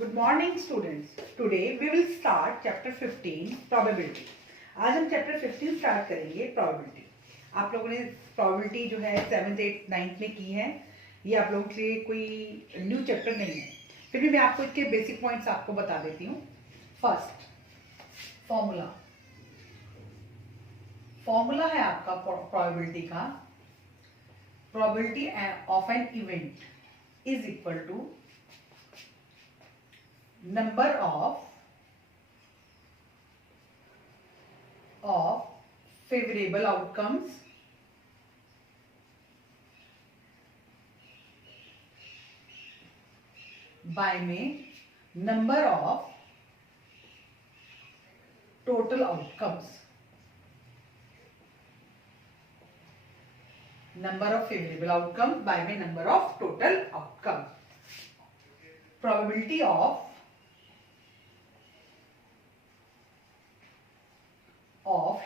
Good morning students. Today we will start chapter 15 probability. आज हम chapter 15 start करेंगे probability. आप लोगों ने probability जो है 7th 8th 9th में की है, ये आप लोगों के लिए कोई न्यू चैप्टर नहीं है, फिर भी मैं आपको इसके बेसिक पॉइंट्स आपको बता देती हूँ. फर्स्ट फॉर्मूला है आपका probability का. probability of an event is equal to number of favorable outcomes by में number of total outcomes. Number of favorable outcomes by में number of total outcomes. Probability of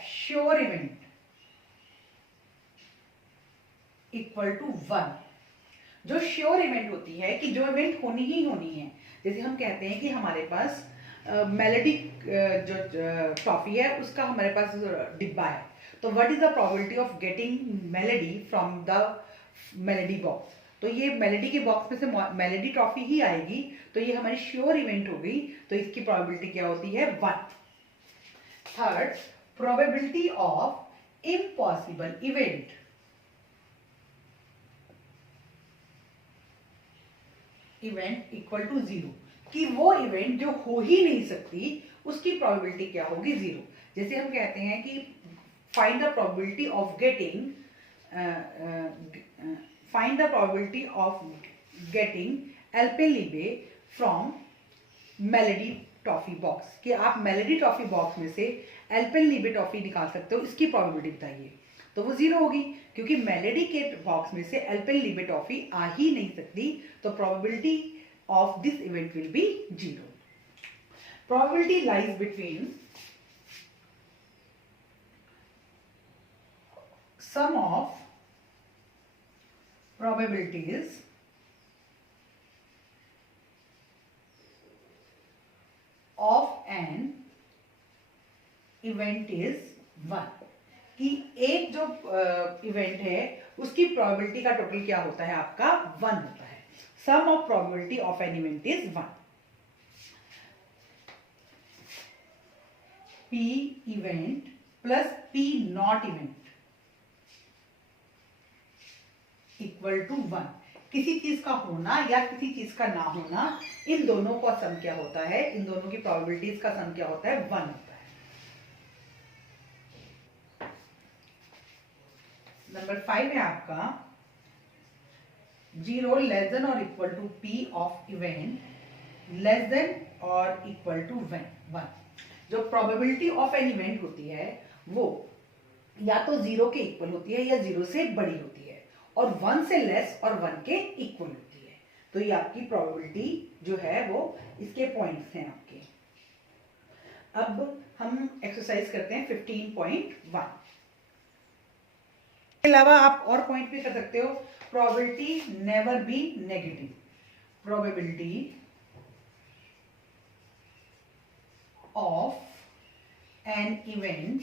sure event equal to 1. जो sure event होती है कि जो event होनी ही होनी है, जैसे हम कहते हैं कि हमारे पास मेलेडी जो टॉफी है उसका हमारे पास डिब्बा है, तो what is the probability of getting melody from the melody box. तो ये मेलेडी के बॉक्स में से मेलेडी टॉफी ही आएगी, तो ये हमारी श्योर इवेंट हो गई, तो इसकी प्रोबेबिलिटी क्या होती है 1. Third, probability of impossible event equal to 0. कि वो इवेंट जो हो ही नहीं सकती उसकी प्रोबेबिलिटी क्या होगी 0. जैसे हम कहते हैं कि find the probability of getting Alpenliebe from melody toffee box, कि आप मेलेडी टॉफी बॉक्स में से एल्पेनलीबे टॉफी निकाल सकते हो, इसकी प्रोबेबिलिटी बताइए. तो वो 0 होगी, क्योंकि मेलेडी के बॉक्स में से एल्पेनलीबे टॉफी आ ही नहीं सकती, तो probability of this event will be 0. Probability lies between sum of probabilities of an event is 1. कि एक जो इवेंट है उसकी प्रोबेबिलिटी का टोटल क्या होता है आपका 1 होता है. Sum of probability of an event is 1. P event plus P not event equal to 1. किसी चीज का होना या किसी चीज का ना होना, इन दोनों का सम क्या होता है, इन दोनों की प्रोबेबिलिटीज का सम क्या होता है 1 होता है. नंबर 5 है आपका 0 लेस देन और equal to P of event less than और इक्वल टू 1. जो प्रोबेबिलिटी ऑफ एन इवेंट होती है वो या तो 0 के इक्वल होती है या 0 से बड़ी होती है, और 1 से लेस और 1 के इक्वल होती है. तो ये आपकी प्रोबेबिलिटी जो है वो इसके पॉइंट्स हैं आपके. अब हम एक्सरसाइज करते हैं 15.1. के अलावा आप और पॉइंट भी कर सकते हो. Probability never be negative. Probability of an event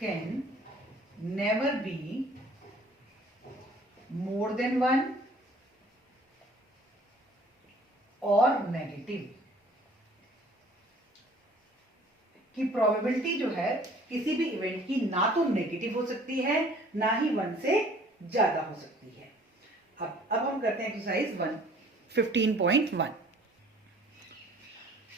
can never be more than 1 or negative. कि प्रोबेबिलिटी जो है किसी भी इवेंट की ना तो नेगेटिव हो सकती है ना ही 1 से ज्यादा हो सकती है. अब हम करते हैं एक्सरसाइज 15.1.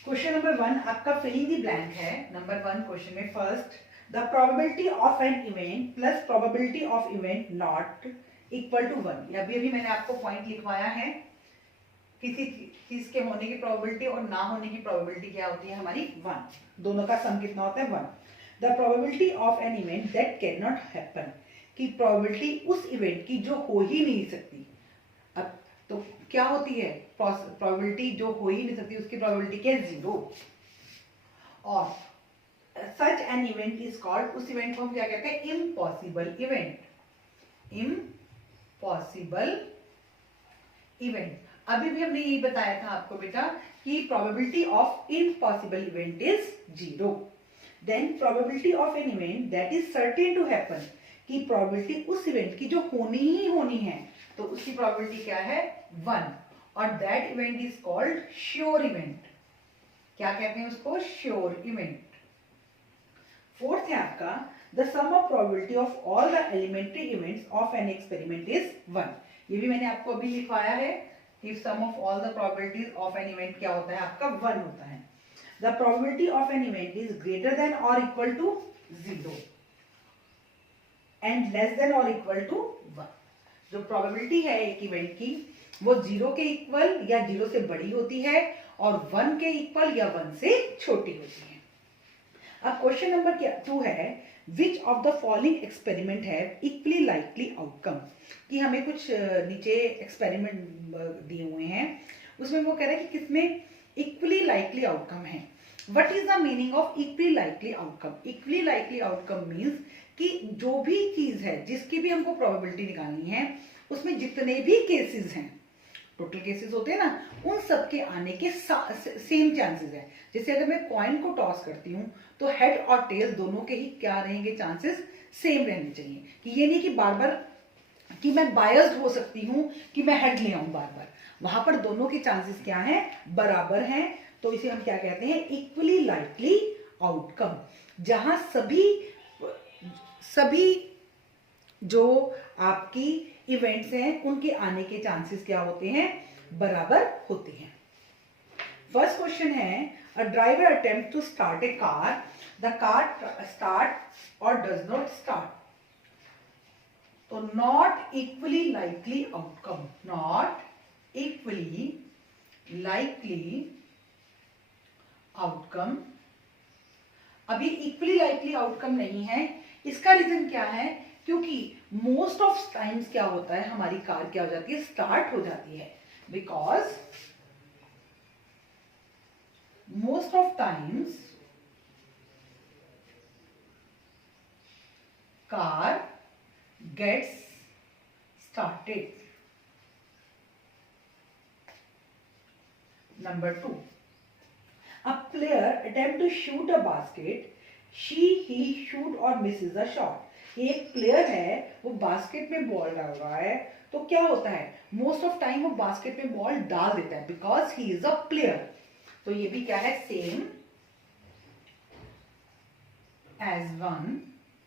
क्वेश्चन नंबर 1 आपका फिलिंग द ब्लैंक है. नंबर 1 क्वेश्चन में first, the probability of an event plus probability of event not equal to 1. अभी मैंने आपको पॉइंट लिखवाया है. किसी चीज के होने की प्रोबेबिलिटी और ना होने की प्रोबेबिलिटी क्या होती है हमारी 1. दोनों का सम कितना होता है 1. The probability of an event that can not happen, कि प्रोबेबिलिटी उस इवेंट की जो हो ही नहीं सकती. अब तो क्या होती है प्रोबेबिलिटी जो हो ही नहीं सकती उसकी प्रोबेबिलिटी क्या है 0. और such an event is called, उस इवेंट को हम क्या कहते हैं इम्पॉसिबल इवेंट. Impossible event. अभी भी हमने यही बताया था आपको बेटा कि probability of impossible event is 0. Then probability of an event that is certain to happen, कि प्रोबेबिलिटी उस इवेंट की जो होनी ही होनी है, तो उसकी प्रोबेबिलिटी क्या है 1, और that event is called sure event. क्या कहते हैं उसको? Sure event. फोर्थ है आपका the sum of probability of all the elementary events of an experiment is 1. ये भी मैंने आपको अभी लिखवाया है कि sum of all the probabilities of an event क्या होता है आपका 1 होता है. The probability of an event is greater than और equal to 0 and less than और इक्वल टू 1. जो प्रोबेबिलिटी है एक इवेंट की वो 0 के इक्वल या 0 से बड़ी होती है और 1 के इक्वल या 1 से छोटी होती है. अब क्वेश्चन नंबर 2 है which of the following experiment have equally likely outcome, कि हमें कुछ नीचे एक्सपेरिमेंट दिए हुए हैं, उसमें वो कह रहा है कि किसमें इक्वली लाइकली आउटकम है. What is the meaning of equally likely outcome? Equally likely outcome means कि जो भी चीज है जिसकी भी हमको प्रोबेबिलिटी निकालनी है उसमें जितने भी केसेस हैं, टोटल केसेस होते हैं ना, उन सब के आने के सेम चांसेस है. जैसे अगर मैं कॉइन को टॉस करती हूँ तो हेड और टेल दोनों के ही क्या रहेंगे चांसेस? सेम रहने चाहिए. कि ये नहीं कि बार बार कि मैं बायस्ड हो सकती हूँ कि मैं हेड ले आऊं बार बार, वहां पर दोनों के चांसेस क्या हैं? बराबर हैं. तो इसे हम क्या कहते हैं? इक्वली लाइकली आउटकम, जहां सभी जो आपकी इवेंट्स हैं उनके आने के चांसेस क्या होते हैं? बराबर होते हैं. फर्स्ट क्वेश्चन है a driver attempt to start a car, the car start or does not start. तो not equally likely outcome, not equally likely outcome. अभी इक्वली लाइकली आउटकम नहीं है. इसका रीजन क्या है? क्योंकि मोस्ट ऑफ टाइम्स क्या होता है, हमारी कार क्या हो जाती है? स्टार्ट हो जाती है. Because most of times car gets started. Number 2, a player attempt to shoot a basket, he shoot or misses a shot. एक प्लेयर है वो बास्केट में बॉल डाल रहा है, तो क्या होता है? मोस्ट ऑफ टाइम वो बास्केट में बॉल डाल देता है because he is a player. तो ये भी क्या है? सेम एज 1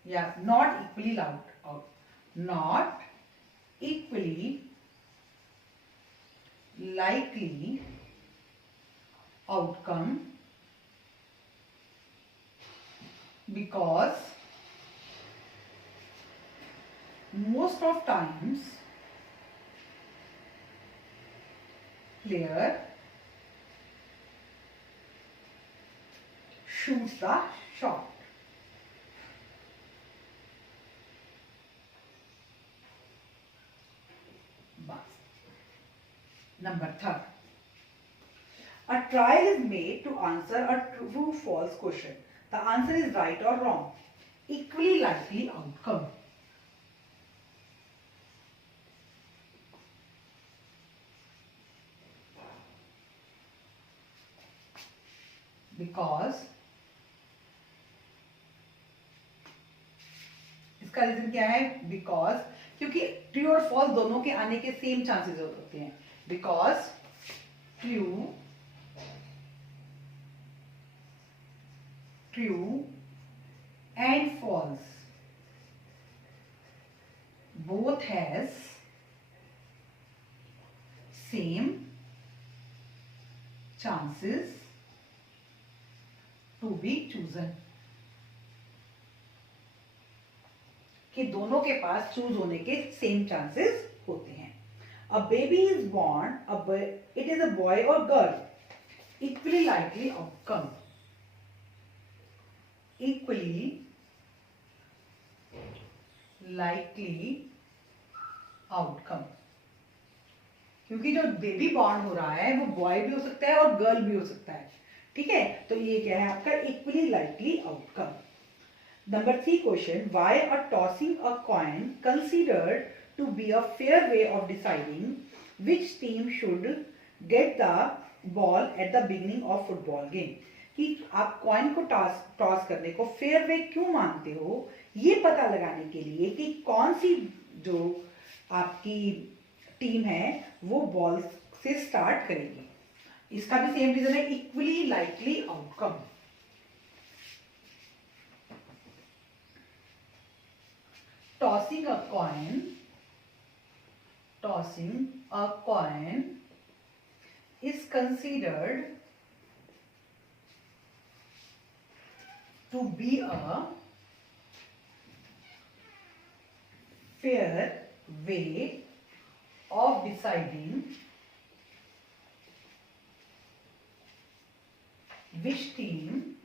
या not equally out, not equally likely outcome because most of times player shoots the shot. Number 3, a trial is made to answer a true-false question. The answer is right or wrong. Equally likely outcome. Because इसका reason क्या है? Because क्योंकि true और false दोनों के आने के same chances होते हैं. Because true and false both has same chances to be chosen. कि दोनों के पास चूज होने के सेम चांसेस होते हैं. A baby is born, it is a boy और girl, equally likely outcome. Equally likely outcome, क्योंकि जो बेबी बॉर्न हो रहा है वो बॉय भी हो सकता है और गर्ल भी हो सकता है. ठीक है, तो ये क्या है आपका? Equally likely outcome. Number 3 question, why a tossing a coin considered to be a fair way of deciding which team should get the ball at the beginning of football game, कि आप कॉइन को toss करने को fair वे क्यों मानते हो, ये पता लगाने के लिए कि कौन सी जो आपकी टीम है वो बॉल से स्टार्ट करेगी। इसका भी सेम रीजन है, equally likely outcome. Tossing a coin is considered to be a fair way of deciding which team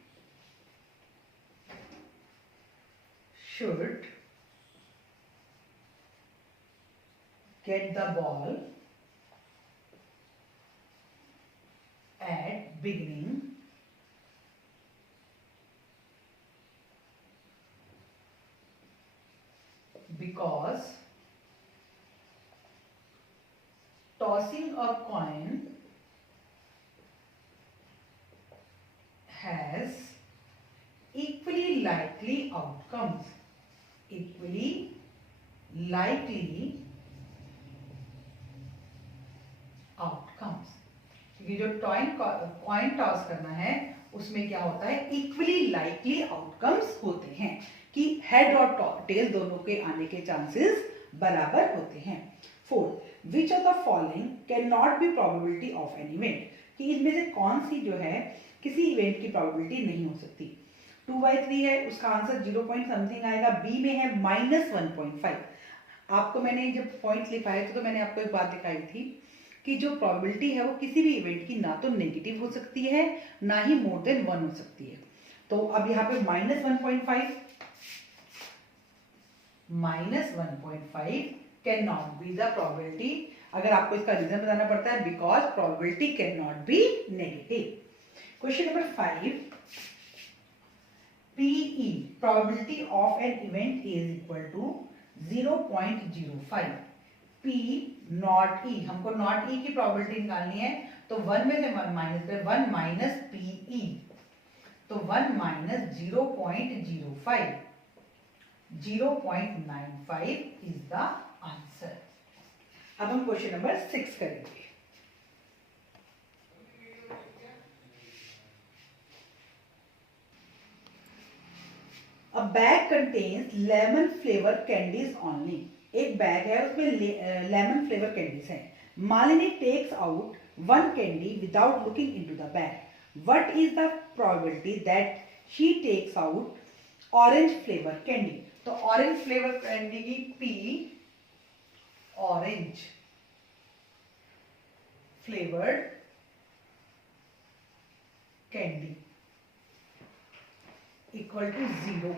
should get the ball at beginning because tossing a coin has equally likely outcomes. Equally likely outcomes. क्योंकि जो coin toss करना है उसमें क्या होता है, equally likely outcomes होते हैं, कि हेड और टेल दोनों के आने के चांसेस बराबर होते हैं। 4. Which of the following can not B probability of an event, कि इनमें से कौन सी जो है किसी इवेंट की प्रोबेबिलिटी नहीं हो सकती। 2/3 है, उसका आंसर 0 पॉइंट समथिंग आएगा। बी में है -1.5। आपको मैंने जब पॉइंट लिखाए तो मैंने आपको एक बात दिखाई थी कि जो प्रोबेबिलिटी है वो किसी भी इवेंट की ना तो नेगेटिव हो सकती है ना ही मोर देन 1 हो सकती है। तो अब यहाँ पे -1.5 can not be the probability. अगर आपको इसका रीजन बताना पड़ता है, because probability can not be negative. Question number 5, PE probability of an event is equal to 0.05। P not E, हमको नॉट E की प्रोबेबिलिटी निकालनी है, तो 1 में से 1 माइनस पे 1 माइनस PE, तो 1 माइनस 0.05, 0.95 इज द आंसर। अब हम क्वेश्चन नंबर 6 करेंगे। A bag contains lemon flavor candies only. एक बैग है उसमें लेमन फ्लेवर कैंडीज है। Malini takes out 1 candy without looking into the bag. What is the probability that she takes out orange flavour candy. तो orange flavour candy की P, orange flavoured candy equal to 0,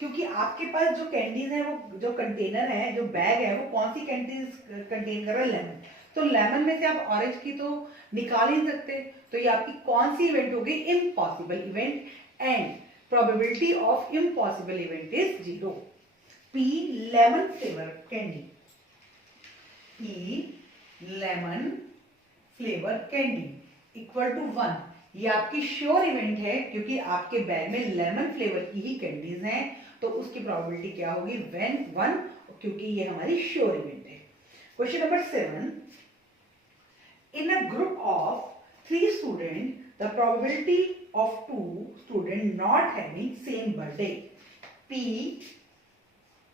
क्योंकि आपके पास जो candies है वो जो container है, जो बैग है, वो कौन सी कैंडीज कंटेन कर रहा है, लेमन। तो लेमन में से आप ऑरेंज की तो निकाल ही सकते, तो ये आपकी कौन सी इवेंट होगी, impossible event, and probability of impossible event is 0। P lemon flavour candy, P lemon flavour candy equal to 1। ये आपकी श्योर इवेंट है, क्योंकि आपके बैग में लेमन फ्लेवर की ही कैंडीज हैं, तो उसकी प्रोबेबिलिटी क्या होगी, 1, क्योंकि ये हमारी श्योर इवेंट है। Question number 7, in a group of 3 student the probability of 2 student not having same birthday, P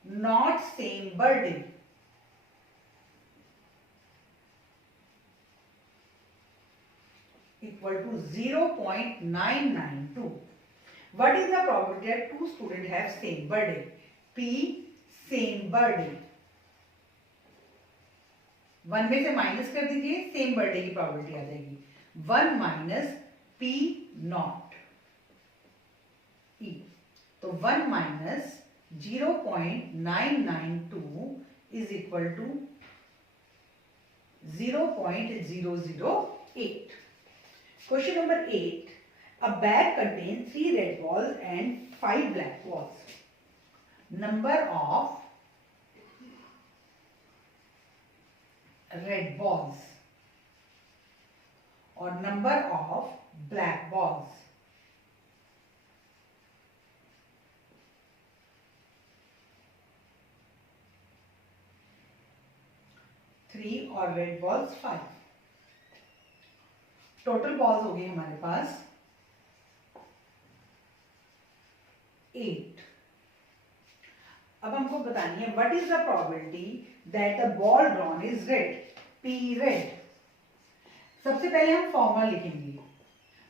not same birthday equal to 0.992. What is the probability that 2 students have same birthday? P same birthday. 1 में से minus कर दीजिए, same birthday की probability आ जाएगी। 1 minus P not E, तो 1 minus 0.992 is equal to 0.008। Question number 8. A bag contains 3 red balls and 5 black balls. Number of red balls और number of black balls. Three और red balls 5। Total balls हो गई हमारे पास 8। अब हमको बतानी है what is the probability that the ball drawn is red, P red. सबसे पहले हम फॉर्मूला लिखेंगे,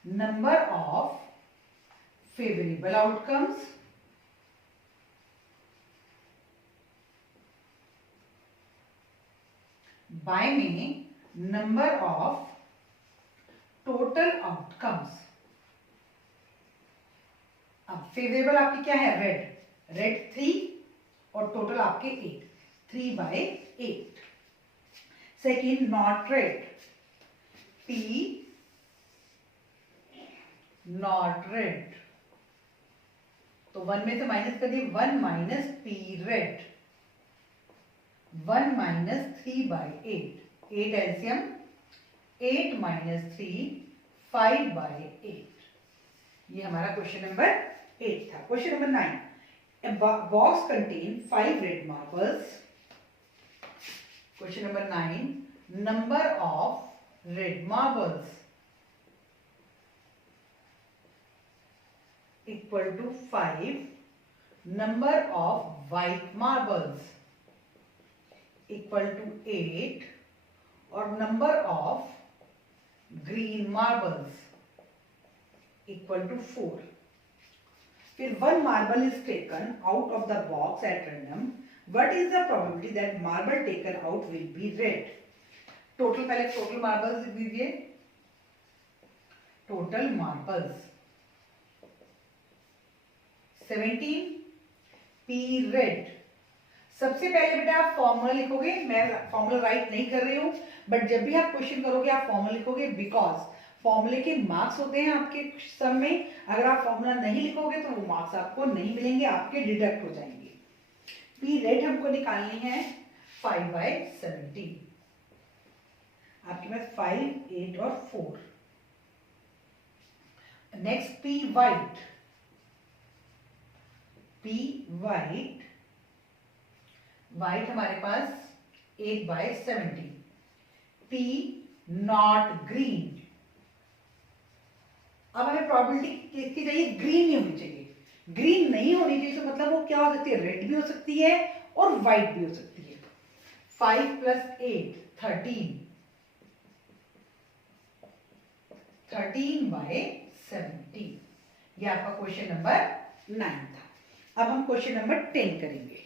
number of favourable outcomes by में नंबर ऑफ टोटल आउटकम्स। अब फेवरेबल आपकी क्या है, रेड, रेड 3 और टोटल आपके 8, 3/8। Second not red, P not red, तो 1 में से माइनस कर दिए, 1 minus P red, 1 minus 3/8, 8 LCM, 8 minus 3, 5/8। ये हमारा क्वेश्चन नंबर 8 था। Question number 9, a box contain 5 red marbles. Question number 9, number of red marbles equal to 5, number of white marbles equal to 8 और number of green marbles equal to 4. फिर 1 marble is taken out of the box at random. What is the probability that marble taken out will be red? Total, पहले total marbles लिख दीजिए, total marbles 17, P red. सबसे पहले बेटा आप formula लिखोगे, मैं फॉर्मूला राइट नहीं कर रही हूं, बट जब भी आप क्वेश्चन करोगे आप फॉर्मूला लिखोगे, बिकॉज फॉर्मूले के मार्क्स होते हैं आपके सम में। अगर आप फॉर्मूला नहीं लिखोगे तो वो मार्क्स आपको नहीं मिलेंगे, आपके डिडक्ट हो जाएंगे। पी रेड हमको निकालनी है 5/17। आपके पास 5, 8 और 4। Next P white, P white, white हमारे पास 8/17। पी नॉट ग्रीन, अब हमें प्रोबेबिलिटी किसकी चाहिए, ग्रीन नहीं होनी चाहिए। ग्रीन नहीं होनी चाहिए तो मतलब वो क्या हो सकती है, रेड भी हो सकती है और व्हाइट भी हो सकती है। 5 + 8 13, 13/17। ये आपका क्वेश्चन नंबर 9 था। अब हम क्वेश्चन नंबर 10 करेंगे।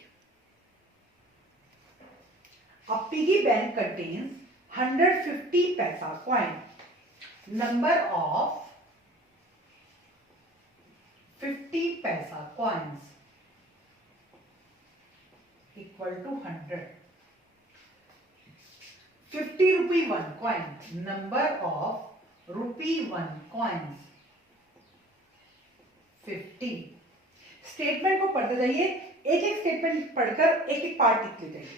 A piggy bank contains 150 पैसा coin. Number of 50 पैसा coins equal to 100. 50 rupee 1 coin. Number of rupee 1 coins 50. Statement को पढ़ते जाइए, एक एक स्टेटमेंट पढ़कर एक एक पार्ट लिखते जाइए।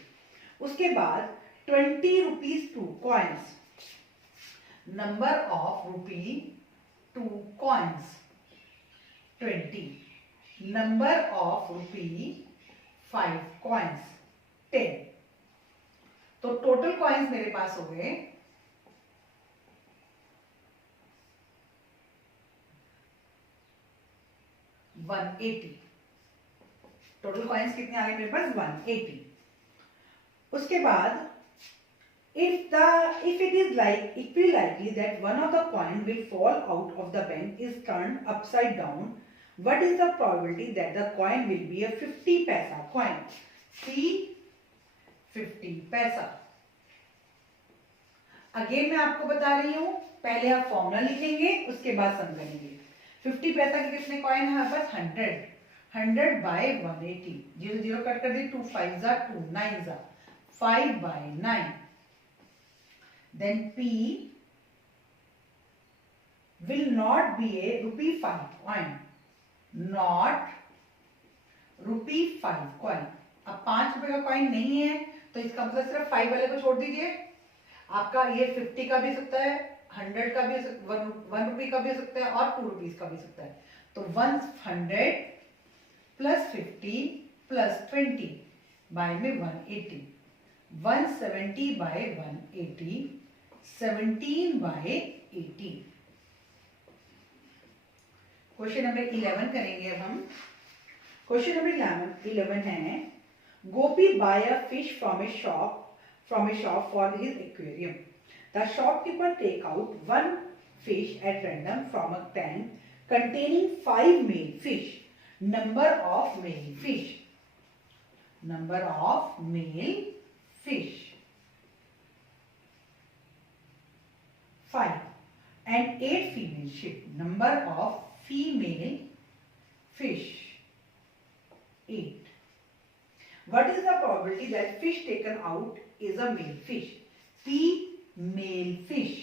उसके बाद 20 rupees 2 coins. Number of rupee 2 coins 20. Number of rupee 5 coins 10. तो टोटल कॉइन्स मेरे पास हो गए 180। टोटल कॉइन्स कितने आ गए मेरे पास, 180। उसके बाद if it is like equally likely that one of the coin will fall out of the bank is turned upside down, what is the probability that the coin will be a 50 paisa coin? C 50 पैसा। Again मैं आपको बता रही हूं, पहले आप formula लिखेंगे उसके बाद सम करेंगे। 50 पैसा के कितने कॉइन है हमारे पास, 100, 100/180। 0 0 कट कर दी, 2 5 जा 2 9 जा 5/9। Then P will not be a rupee 5 coin, not rupee 5 coin। अब 5 रुपए का कॉइन नहीं है तो इसका मतलब सिर्फ 5 वाले को छोड़ दीजिए। आपका ये 50 का भी सकता है, 100 का भी हो सकता है, 1 रुपये का भी हो सकता है और 2 रुपीज का भी हो सकता है। तो 100 प्लस 50 प्लस 20 बाय में 180, 170 बाय 180, 17 बाय 80। क्वेश्चन नंबर 11 करेंगे अब हम। क्वेश्चन नंबर 11 है, Gopi buy a fish from a shop for his aquarium. The shopkeeper take out 1 fish at random from a tank containing 5 male fish. Number of male fish. Number of male fish 5 and 8 female fish. Number of female fish 8. What is the probability that fish taken out is a male fish? P male fish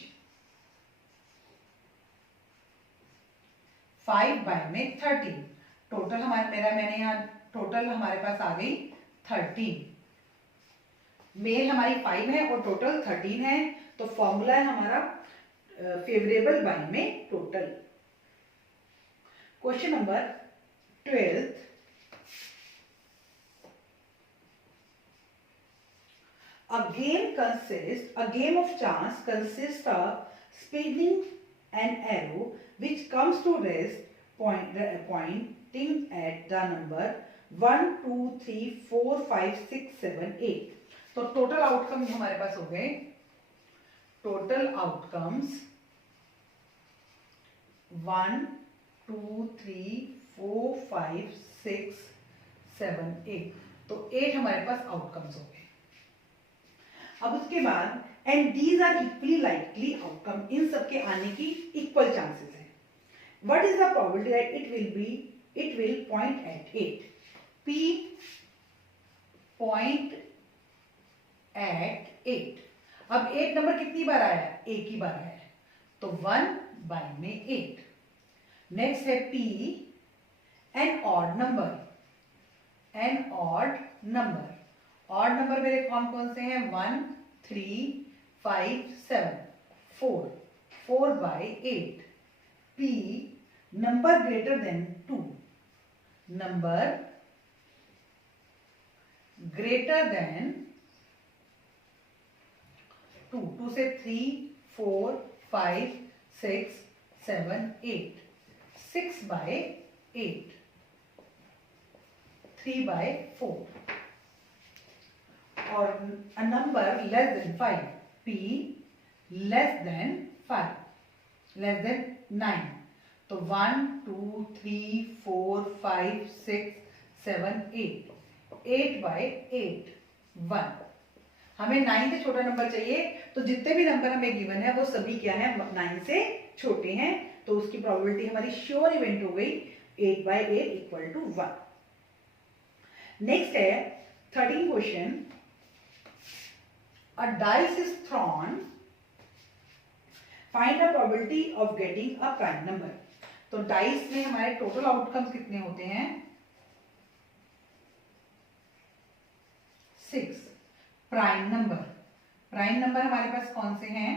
5 bye में 13। Total मैंने यहाँ total हमारे पास आ गई 13। Mail हमारी 5 है और total 13 है, तो फॉर्मूला है हमारा फेवरेबल बाय में total. Question number 12, a game of chance consists of spinning an arrow which comes to rest pointing at the number 1, 2, 3, 4, 5, 6, 7, 8। तो टोटल आउटकम्स हमारे पास हो गए, टोटल आउटकम्स 1, 2, 3, 4, 5, 6, 7, 8। तो 8 हमारे पास आउटकम्स हो गए। अब उसके बाद and these are equally likely outcome, इन सबके आने की इक्वल चांसेस है। What is the probability that it will point at 8? P point at 8। अब 8 नंबर कितनी बार आया है? एक ही बार आया है, तो 1 बाय में 8। नेक्स्ट है P an odd number, an odd number. Odd number मेरे कौन कौन से हैं? 1, 3, 5, 7, 4, 4 by 8। P number greater than 2, number greater than 2, 2 से 3, 4, 5, 6, 7, 8, 6 बाय 8, 3 बाय 4। और a number less than 5, P less than 5, less than 9। तो 1, 2, 3, 4, 5, 6, 7, 8, 8 बाय 8, 1। हमें 9 से छोटा नंबर चाहिए, तो जितने भी नंबर हमें गिवन है वो सभी क्या है? 9 से छोटे हैं, तो उसकी प्रोबेबिलिटी हमारी श्योर इवेंट हो गई 8 बाय 8 इक्वल टू 1। नेक्स्ट है 13 question. A dice is thrown. Find the probability of getting a prime number. तो डाइस में हमारे टोटल आउटकम्स कितने होते हैं? 6। प्राइम नंबर, प्राइम नंबर हमारे पास कौन से हैं?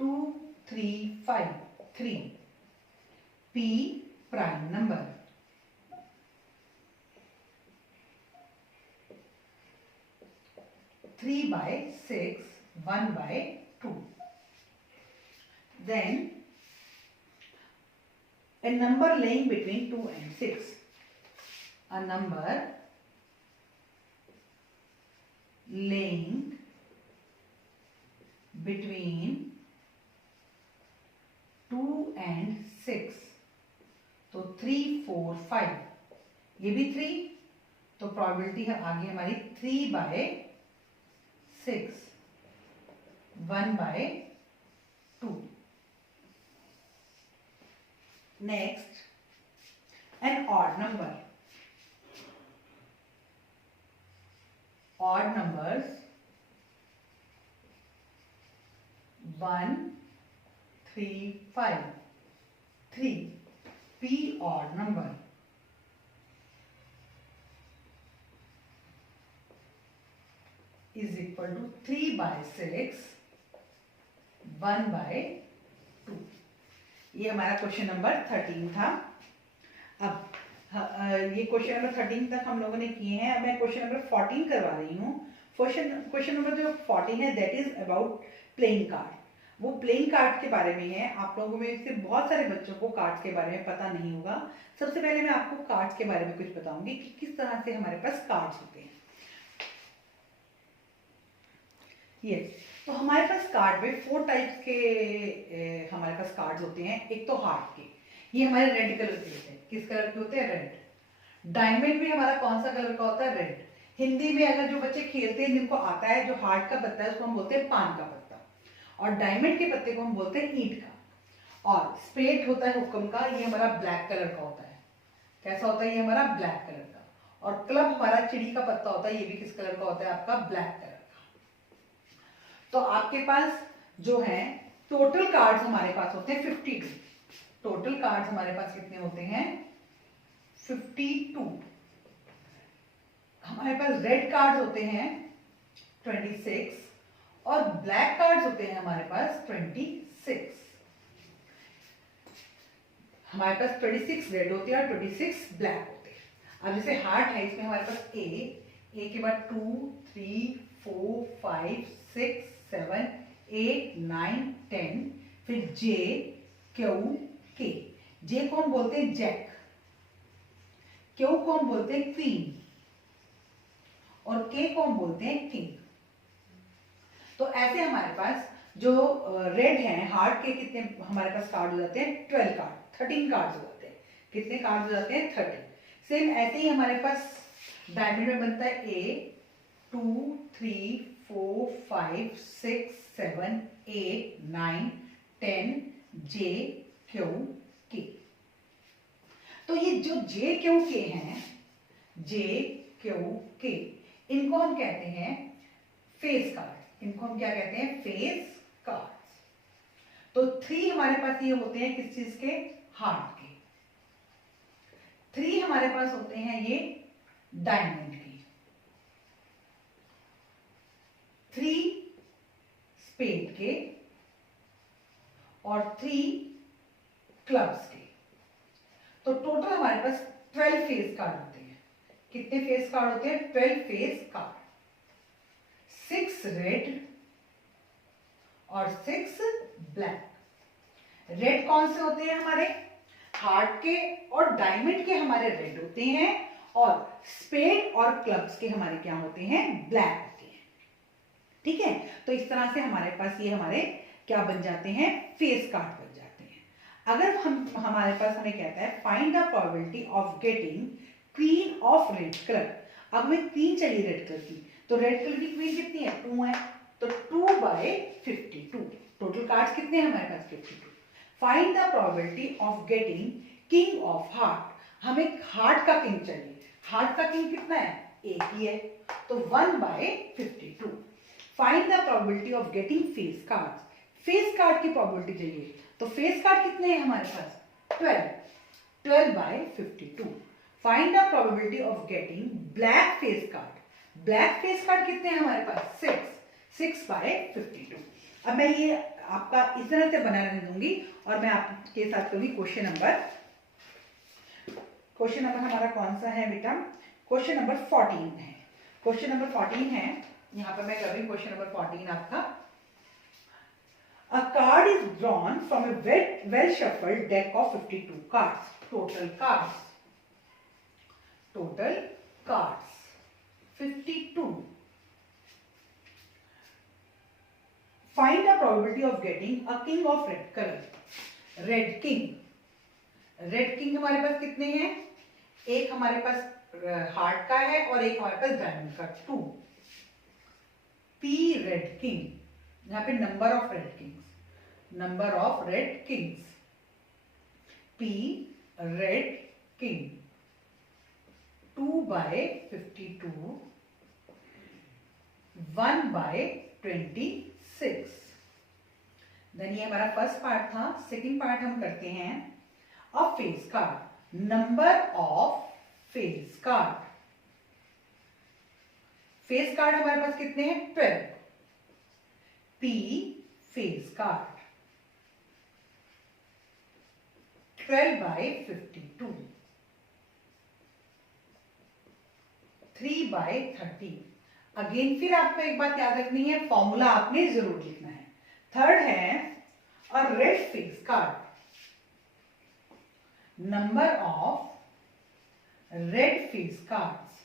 2, 3, 5, 3। P prime number, 3 by 6, 1 by 2. Then a number laying between 2 and 6. A number laying between 2 and 6. तो 3, 4, 5, ये भी 3, तो प्रोबेबिलिटी है आगे हमारी 3 by 6, 1 by 2। Next, an odd number. Odd numbers 1, 3, 5, 3। P odd number is equal to 3 by 6, 1/2। ये हमारा question number 13 था। अब ये क्वेश्चन नंबर 13 तक हम लोगों ने किए हैं। अब मैं क्वेश्चन नंबर 14 करवा रही हूँ। क्वेश्चन नंबर जो 14 है that is about playing card. वो प्लेइंग कार्ड के बारे में है। आप लोगों में से बहुत सारे बच्चों को कार्ड्स के बारे में पता नहीं होगा। सबसे पहले मैं आपको कार्ड्स के बारे में कुछ बताऊंगी कि किस तरह से हमारे पास कार्ड्स होते हैं। यस, तो हमारे पास कार्ड में 4 टाइप्स के हमारे पास कार्ड्स होते हैं। एक तो हार्ट के, ये हमारे रेड कलर के होते हैं। किस कलर के होते हैं? रेड। डायमंड भी हमारा कौन सा कलर का होता है? रेड। हिंदी में अगर जो बच्चे खेलते हैं जिनको आता है, जो हार्ट का पत्ता है उसको हम बोलते हैं पान का पत्ता, और डायमंड के पत्ते को हम बोलते हैं ईंट का। और स्पेड होता है हुक्म का, ये हमारा ब्लैक कलर का होता है। कैसा होता है? ये हमारा ब्लैक कलर का। और क्लब हमारा चिड़ी का पत्ता होता है, ये भी किस कलर का होता है? आपका ब्लैक कलर का। तो आपके पास जो है टोटल कार्ड्स हमारे पास होते हैं 52। टोटल कार्ड्स हमारे पास कितने होते हैं? 52। हमारे पास रेड कार्ड्स होते हैं 26 और ब्लैक कार्ड्स होते हैं हमारे पास 26। हमारे पास 26 रेड होते हैं और 26 ब्लैक होते हैं। अब जैसे हार्ट है, इसमें हमारे पास ए के बाद 2 3 4 5 6 7 8 9 10, फिर जे क्यू के। जे को हम बोलते हैं जैक, क्यू को हम बोलते हैं क्वीन और के को हम बोलते हैं किंग। तो ऐसे हमारे पास जो रेड हैं हार्ट के कितने हमारे पास कार्ड हो जाते हैं? 12 कार्ड, 13 कार्ड हो जाते हैं। कितने कार्ड हो जाते हैं? 13। सेम ऐसे ही हमारे पास डायमंड में बनता है ए 2 3 4 5 6 7 8 9 10 जे क्यू के। तो ये जो जे क्यू के हैं, जे क्यू के, इनको हम कहते हैं फेस कार्ड। इनको हम क्या कहते हैं? Face card. तो 3 हमारे पास ये होते हैं किस चीज के? हार्ट के। 3 हमारे पास होते हैं ये डायमंड के। 3 स्पेड के और 3 क्लब्स के। तो टोटल हमारे पास 12 फेस कार्ड होते हैं। कितने फेस कार्ड होते हैं? 12 फेस कार्ड। 6 रेड और 6 ब्लैक। रेड कौन से होते हैं? हमारे हार्ट के और डायमंड के हमारे रेड होते हैं, और स्पेड और क्लब्स के हमारे क्या होते हैं? ब्लैक होते हैं। ठीक है, तो इस तरह से हमारे पास ये हमारे क्या बन जाते हैं? फेस कार्ड बन जाते हैं। अगर हमारे पास हमें कहता है find the probability of getting queen of red colour. अब हमें क्वीन चाहिए रेड कलर की, तो रेड कलर की क्वीन कितनी है? 2 है, तो 2/52। टोटल कार्ड्स कितने हैं हमारे पास? 52। Find the probability of getting king of heart. हमें हार्ट का किंग चाहिए। हार्ट का किंग कितना है? एक ही है, तो 1/52। Find the probability of getting face card. Face card की प्रोबेबिलिटी चाहिए, तो फेस कार्ड कितने हैं हमारे पास? 12। 12/52। Find the probability of getting black face card. Black face card कितने हैं हमारे पास? 6। 6/52। अब मैं ये आपका इस तरह से बना रहने दूंगी और मैं आपके साथ करूंगी क्वेश्चन नंबर हमारा कौन सा है बेटा? क्वेश्चन नंबर 14 है। क्वेश्चन नंबर 14 है, यहां पर मैं कर रही हूं क्वेश्चन नंबर 14 आपका। A card is drawn from a well shuffled deck of 52 cards. Total cards 52. Find the probability of getting a king of red color. Red king. Red king हमारे पास कितने हैं? एक हमारे पास हार्ट का है और एक हमारे पास डायमंड का, 2। P red king. यहाँ पे number of red kings, P red king 2/52, 1/26। Then ये हमारा फर्स्ट पार्ट था। सेकंड पार्ट हम करते हैं a face card. Number of face card. Face card हमारे पास कितने हैं? 12। P face card 12/52 3/30। अगेन फिर आपको एक बात याद रखनी है, फॉर्मूला आपने जरूर लिखना है। थर्ड है a red face card, number of red face cards.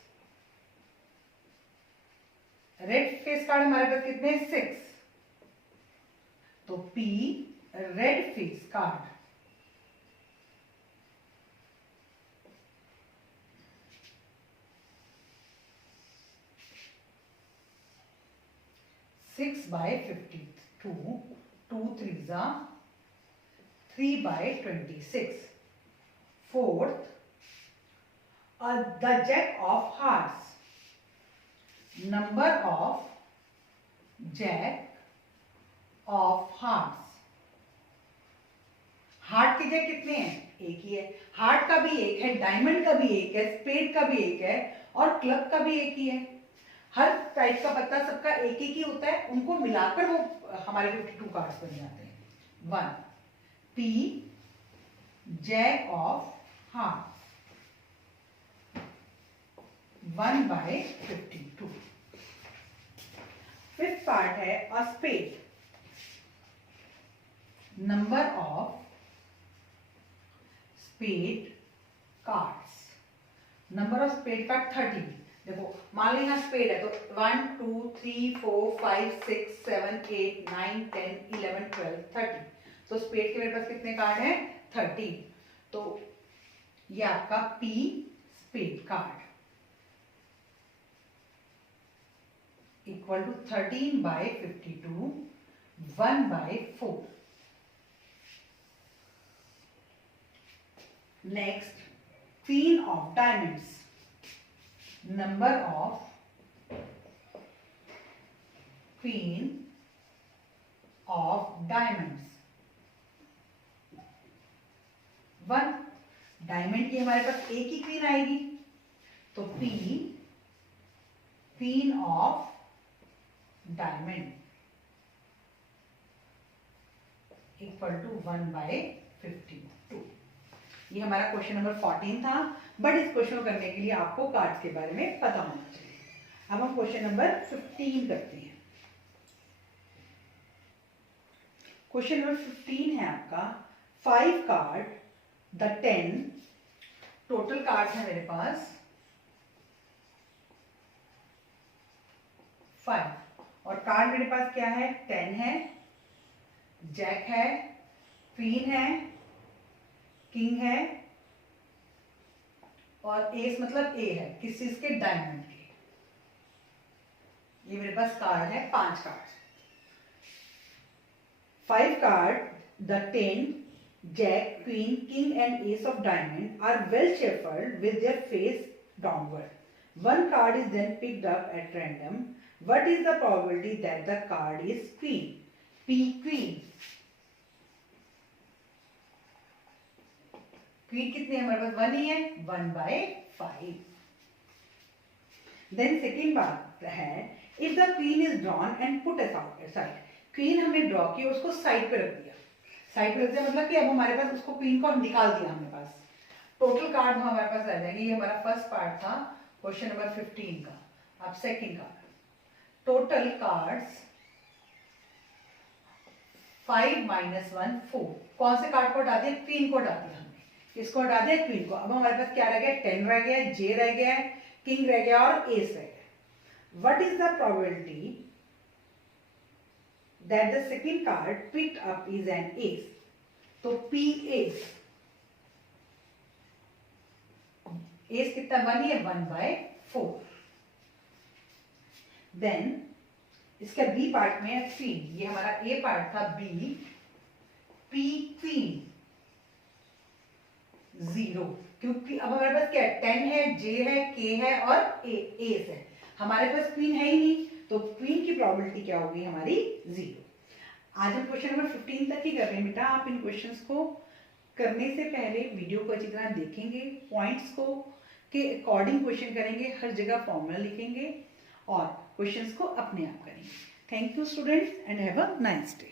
Red face card हमारे पास कितने 6, तो P red face card 6/52, 2 3s are 3/26. Fourth, the jack of hearts, number of jack of hearts। Heart के जैक कितने हैं? एक ही है। हार्ट का भी एक है, डायमंड का भी एक है, स्पेड का भी एक है और क्लब का भी एक ही है। हर टाइप का पत्ता सबका एक एक ही होता है, उनको मिलाकर वो हमारे 52 कार्ड्स बन जाते हैं। 1 P jack of heart 1/52। Fifth part है a spade, number of spade cards, number of spade card 30। देखो मान लो यहाँ स्पेड है तो 1 2 3 4 5 6 7 8 9 10 11 12 30, तो स्पेड के मेरे पास कितने कार्ड हैं 30। तो ये आपका P spade card equal to 13/52 1/4। Next queen of diamonds, number of queen of diamonds 1। Diamond की हमारे पास एक ही क्वीन आएगी, तो P queen of diamond equal to 1/52। ये हमारा क्वेश्चन नंबर 14 था, बट इस क्वेश्चन को करने के लिए आपको कार्ड्स के बारे में पता होना चाहिए। अब हम क्वेश्चन नंबर 15 करते हैं। क्वेश्चन नंबर 15 है आपका 5 कार्ड द 10, टोटल कार्ड है मेरे पास 5 और कार्ड मेरे पास क्या है 10 है, जैक है, क्वीन है, किंग है और एस मतलब ए है, किस चीज के डायमंड के। ये मेरे पास कार्ड है 5 card. 5 card the 10 jack queen king and ace of diamond are well shuffled with their face downward. 1 card is then picked up at random. What is the probability that the card is queen? P queen। Queen कितने हमारे पास 1 ही है 1/5। Then second बात है if the queen is drawn and put aside. Queen हमने draw की उसको side पे रख दिया, साइड पे रख दिया मतलब कि अब हमारे पास उसको क्वीन को निकाल दिया हमने पास। टोटल कार्ड हमारे पास रह जाएंगे। ये हमारा फर्स्ट पार्ट था क्वेश्चन नंबर 15 का। अब सेकेंड कार्ड, टोटल कार्ड्स 5 - 1 4। कौन से कार्ड को हटा दिया? क्वीन को हटा दिया हमने, इसको हटा दिया क्वीन को। अब हमारे पास क्या रह गया 10 रह गया, जे रह गया, किंग रह गया और एस रह गया। What is the probability that the second card picked up is an S? तो पी एस, एस कितना 1 है 1/4। देन इसका बी पार्ट में है क्वीन, ये हमारा ए पार्ट था बी, पी क्वीन 0, क्योंकि अब हमारे पास क्या है 10 है, जे है, के है और एस है। हमारे पास क्वीन है ही नहीं, तो क्वीन की प्रोबेबिलिटी क्या होगी हमारी 0। आज हम क्वेश्चन नंबर 15 तक ही कर रहे हैं बेटा। आप इन क्वेश्चंस को करने से पहले वीडियो को अच्छी तरह देखेंगे, पॉइंट्स को के अकॉर्डिंग क्वेश्चन करेंगे, हर जगह फॉर्मूला लिखेंगे और क्वेश्चंस को अपने आप करेंगे। Thank you students and have a nice day.